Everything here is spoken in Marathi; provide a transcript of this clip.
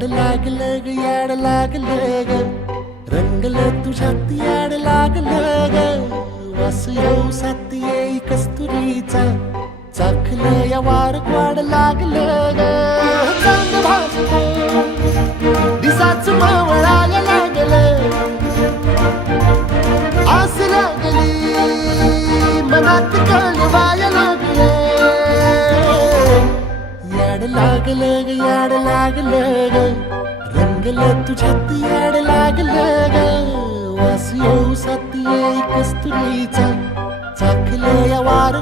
याड लागलं ग याड लागलं ग रंगलं तुझ्यात याड लागलं ग वास येऊ साथ येई कस्तुरीचा चाखलं या वार वाड लागलं ग चांद भाजलं दिसाच मावळायला लागलं आस लागली मनात कळवायला लागलं याड लागलं ग याड लागलं ग रंगलं तुझ्यात याड लागलं ग वास येऊ साथ येई कस्तुरीचा चाखलं या वार